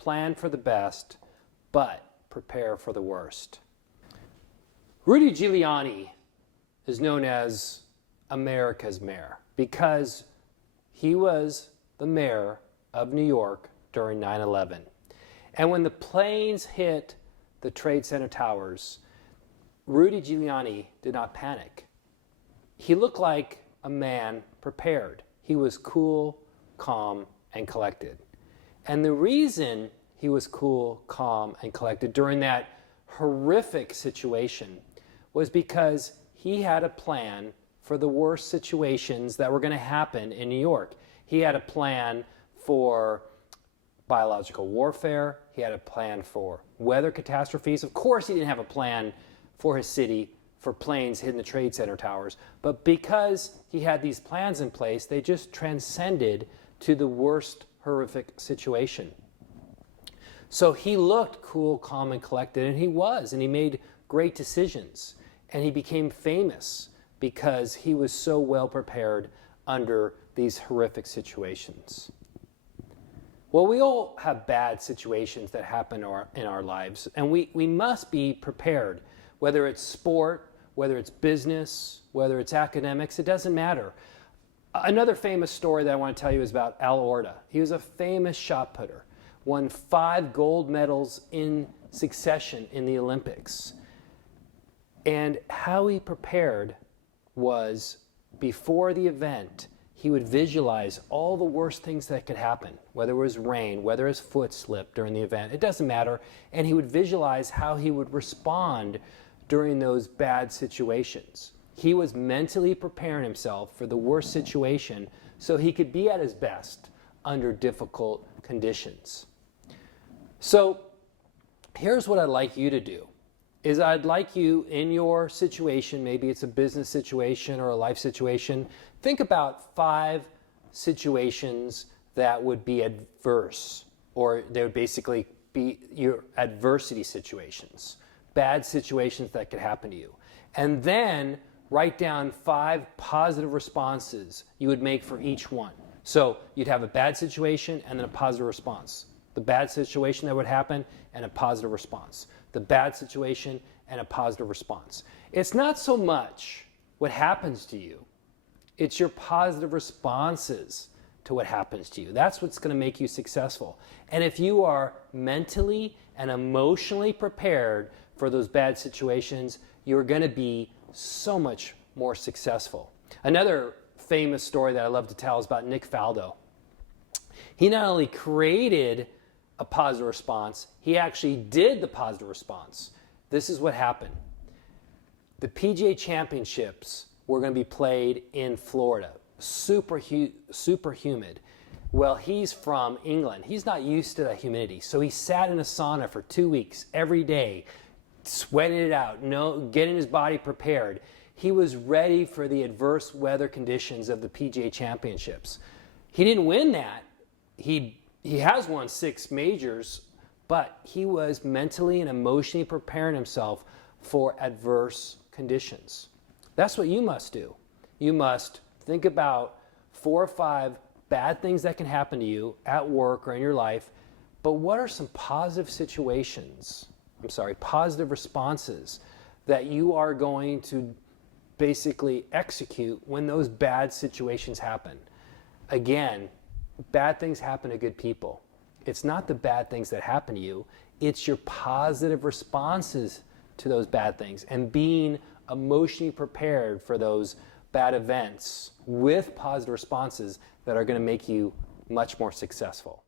plan for the best, but prepare for the worst. Rudy Giuliani is known as America's mayor because he was the mayor of New York during 9/11. And when the planes hit the Trade Center towers, Rudy Giuliani did not panic. He looked like a man prepared. He was cool, calm, and collected. And the reason he was cool, calm, and collected during that horrific situation was because he had a plan for the worst situations that were going to happen in New York. He had a plan for biological warfare. He had a plan for weather catastrophes. Of course, he didn't have a plan for his city for planes hitting the Trade Center towers. But because he had these plans in place, they just transcended to the worst horrific situation. So he looked cool, calm, and collected, and he was, and he made great decisions. And he became famous because he was so well prepared under these horrific situations. Well, we all have bad situations that happen in our lives, and we must be prepared, whether it's sport, whether it's business, whether it's academics, it doesn't matter. Another famous story that I want to tell you is about Al Orta. He was a famous shot putter, won 5 gold medals in succession in the Olympics. And how he prepared was, before the event, he would visualize all the worst things that could happen, whether it was rain, whether his foot slipped during the event, it doesn't matter. And he would visualize how he would respond during those bad situations. He was mentally preparing himself for the worst situation so he could be at his best under difficult conditions. So here's what I'd like you to do. I'd like you, in your situation, maybe it's a business situation or a life situation, think about 5 situations that would be adverse, or they would basically be your adversity situations, bad situations that could happen to you. And then write down 5 positive responses you would make for each one. So you'd have a bad situation and then a positive response. The bad situation that would happen and a positive response. The bad situation and a positive response. It's not so much what happens to you, it's your positive responses to what happens to you. That's what's going to make you successful. And if you are mentally and emotionally prepared for those bad situations, you're going to be so much more successful. Another famous story that I love to tell is about Nick Faldo. He not only created a positive response, he actually did the positive response. This is what happened. The PGA Championships were going to be played in Florida, super humid. Well, he's from England. He's not used to the humidity, so he sat in a sauna for 2 weeks every day, sweating it out, getting his body prepared. He was ready for the adverse weather conditions of the PGA Championships. He didn't win that. He has won 6 majors, but he was mentally and emotionally preparing himself for adverse conditions. That's what you must do. You must think about 4 or 5 bad things that can happen to you at work or in your life, but what are some positive positive responses that you are going to basically execute when those bad situations happen? Again, bad things happen to good people. It's not the bad things that happen to you, it's your positive responses to those bad things and being emotionally prepared for those bad events with positive responses that are going to make you much more successful.